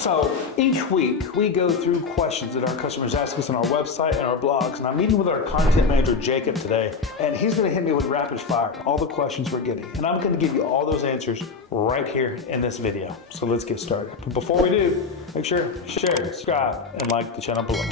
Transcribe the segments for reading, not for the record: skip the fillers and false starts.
So each week we go through questions that our customers ask us on our website and our blogs, and I'm meeting with our content manager Jacob today, and he's going to hit me with rapid fire, all the questions we're getting, and I'm going to give you all those answers right here in this video. So let's get started. But before we do, make sure to share, subscribe, and like the channel below.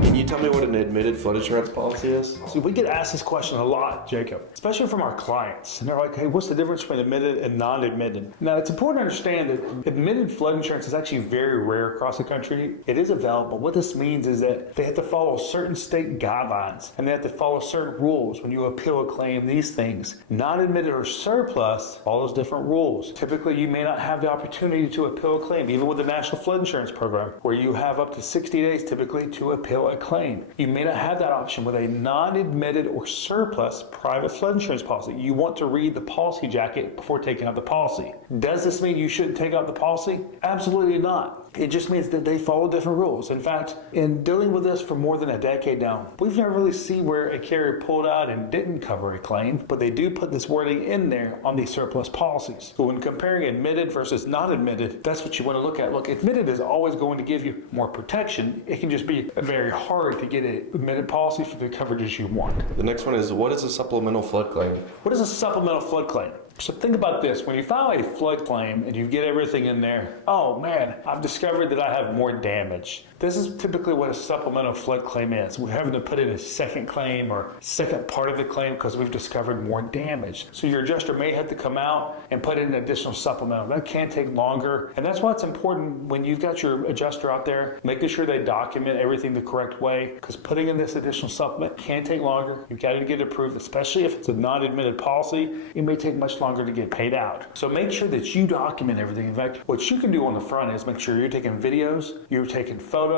Can you tell me what an admitted flood insurance policy is? So we get asked this question a lot, Jacob, especially from our clients. And they're like, hey, what's the difference between admitted and non-admitted? Now, it's important to understand that admitted flood insurance is actually very rare across the country. It is available. What this means is that they have to follow certain state guidelines, and they have to follow certain rules when you appeal a claim, these things. Non-admitted or surplus follows different rules. Typically, you may not have the opportunity to appeal a claim, even with the National Flood Insurance Program, where you have up to 60 days typically to appeal a claim. You may not have that option with a non-admitted or surplus private flood insurance policy. You want to read the policy jacket before taking out the policy. Does this mean you shouldn't take out the policy? Absolutely not. It just means that they follow different rules. In fact, in dealing with this for more than a decade now, we've never really seen where a carrier pulled out and didn't cover a claim, but they do put this wording in there on these surplus policies. So when comparing admitted versus not admitted, that's what you want to look at. Look, admitted is always going to give you more protection. It can just be very hard to get an admitted policy for the coverages you want. The next one is, what is a supplemental flood claim? What is a supplemental flood claim? So think about this. When you file a flood claim and you get everything in there, oh man, I've discovered that I have more damage. This is typically what a supplemental flood claim is. We're having to put in a second claim or second part of the claim because we've discovered more damage. So your adjuster may have to come out and put in an additional supplemental. That can take longer. And that's why it's important when you've got your adjuster out there, making sure they document everything the correct way, because putting in this additional supplement can take longer. You've got to get it approved, especially if it's a non-admitted policy. It may take much longer to get paid out. So make sure that you document everything. In fact, what you can do on the front is make sure you're taking videos, you're taking photos,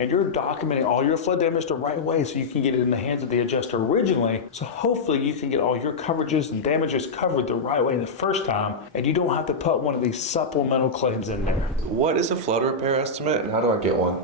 and you're documenting all your flood damage the right way so you can get it in the hands of the adjuster originally. So hopefully you can get all your coverages and damages covered the right way the first time, and you don't have to put one of these supplemental claims in there. What is a flood repair estimate and how do I get one?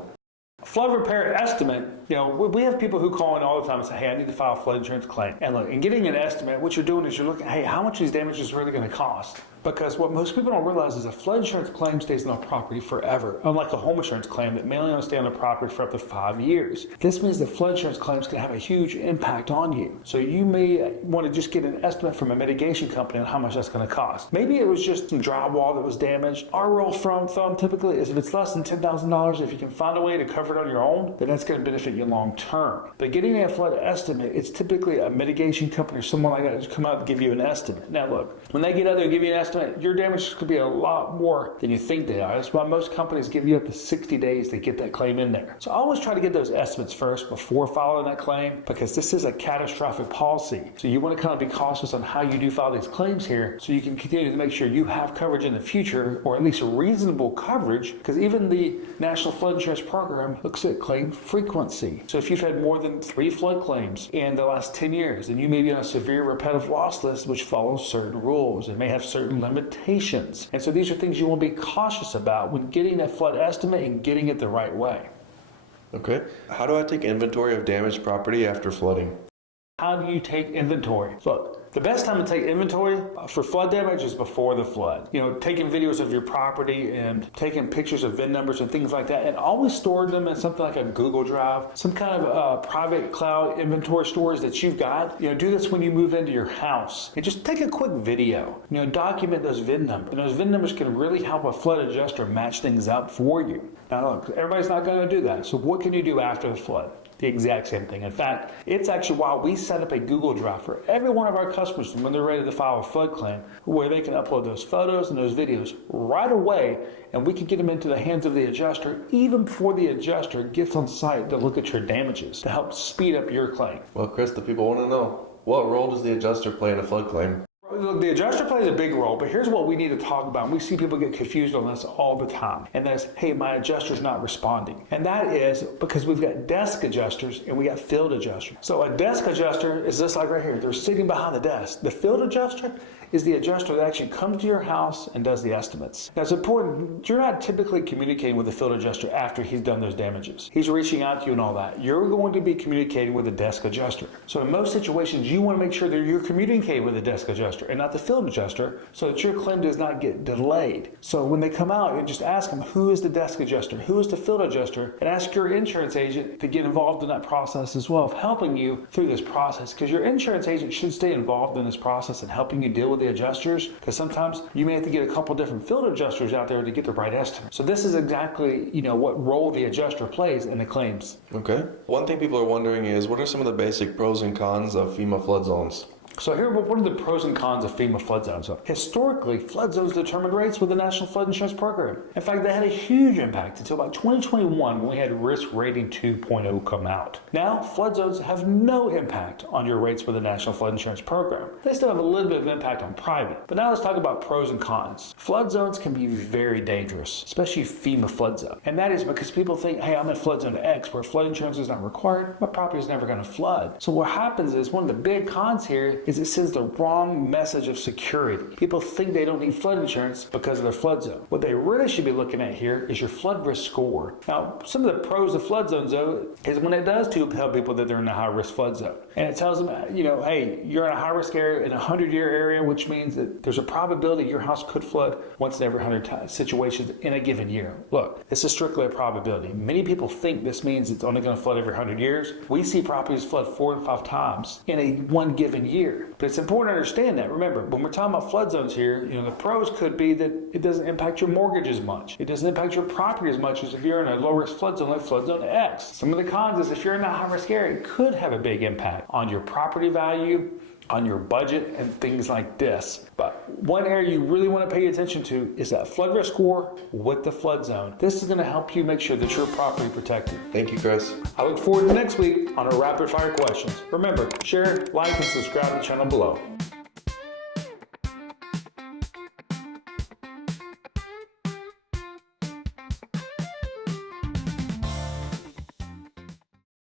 Flood repair estimate, we have people who call in all the time and say, hey, I need to file a flood insurance claim. And look, in getting an estimate, what you're doing is you're looking, hey, how much these damages are really going to cost? Because what most people don't realize is a flood insurance claim stays on the property forever, unlike a home insurance claim that may only stay on the property for up to 5 years. This means that flood insurance claims can have a huge impact on you. So you may want to just get an estimate from a mitigation company on how much that's going to cost. Maybe it was just some drywall that was damaged. Our rule of thumb typically is if it's less than $10,000, if you can find a way to cover it on your own, then that's going to benefit you long term. But getting a flood estimate, it's typically a mitigation company or someone like that who's come out and give you an estimate. Now look, when they get out there and give you an estimate, your damage could be a lot more than you think they are. That's why most companies give you up to 60 days to get that claim in there. So I always try to get those estimates first before filing that claim, because this is a catastrophic policy. So you want to kind of be cautious on how you do file these claims here so you can continue to make sure you have coverage in the future, or at least reasonable coverage, because even the National Flood Insurance Program looks at claim frequency. So if you've had more than 3 flood claims in the last 10 years, then you may be on a severe repetitive loss list, which follows certain rules. It may have certain limitations. And so these are things you want to be cautious about when getting that flood estimate and getting it the right way. Okay. How do I take inventory of damaged property after flooding? How do you take inventory? Look, the best time to take inventory for flood damage is before the flood. Taking videos of your property and taking pictures of VIN numbers and things like that, and always store them in something like a Google Drive, some kind of private cloud inventory storage that you've got. Do this when you move into your house. And just take a quick video. Document those VIN numbers. And those VIN numbers can really help a flood adjuster match things up for you. Now look, everybody's not going to do that. So what can you do after the flood? The exact same thing. In fact, it's actually why we set up a Google Drive for every one of our customers when they're ready to file a flood claim, where they can upload those photos and those videos right away, and we can get them into the hands of the adjuster even before the adjuster gets on site to look at your damages to help speed up your claim. Well, Chris, the people want to know, what role does the adjuster play in a flood claim? Look, the adjuster plays a big role, but here's what we need to talk about. And we see people get confused on this all the time. And that's, hey, my adjuster's not responding. And that is because we've got desk adjusters and we got field adjusters. So a desk adjuster is just like right here. They're sitting behind the desk. The field adjuster is the adjuster that actually comes to your house and does the estimates. Now it's important, you're not typically communicating with the field adjuster after he's done those damages. He's reaching out to you and all that. You're going to be communicating with a desk adjuster. So in most situations, you want to make sure that you're communicating with a desk adjuster and not the field adjuster so that your claim does not get delayed. So when they come out, you just ask them, who is the desk adjuster? Who is the field adjuster? And ask your insurance agent to get involved in that process as well, of helping you through this process. Because your insurance agent should stay involved in this process and helping you deal with the adjusters. Because sometimes you may have to get a couple different field adjusters out there to get the right estimate. So this is exactly, what role the adjuster plays in the claims. Okay. One thing people are wondering is, what are some of the basic pros and cons of FEMA flood zones? So here, what are the pros and cons of FEMA flood zones? So historically, flood zones determined rates with the National Flood Insurance Program. In fact, they had a huge impact until about 2021 when we had Risk Rating 2.0 come out. Now, flood zones have no impact on your rates with the National Flood Insurance Program. They still have a little bit of impact on private. But now let's talk about pros and cons. Flood zones can be very dangerous, especially FEMA flood zone. And that is because people think, hey, I'm in flood zone X where flood insurance is not required. My property is never going to flood. So what happens is one of the big cons here is it sends the wrong message of security. People think they don't need flood insurance because of their flood zone. What they really should be looking at here is your flood risk score. Now, some of the pros of flood zones, though, is when it does tell people that they're in a high-risk flood zone. And it tells them, hey, you're in a high-risk area, in a 100-year area, which means that there's a probability your house could flood once in every 100 situations in a given year. Look, this is strictly a probability. Many people think this means it's only going to flood every 100 years. We see properties flood 4 and 5 times in a one given year. But it's important to understand that. Remember, when we're talking about flood zones here, the pros could be that it doesn't impact your mortgage as much. It doesn't impact your property as much as if you're in a low-risk flood zone like flood zone X. Some of the cons is if you're in a high-risk area, it could have a big impact on your property value, on your budget, and things like this. But one area you really want to pay attention to is that flood risk score with the flood zone. This is going to help you make sure that your property is protected. Thank you, Chris. I look forward to next week on our rapid fire questions. Remember, share, like, and subscribe to the channel below.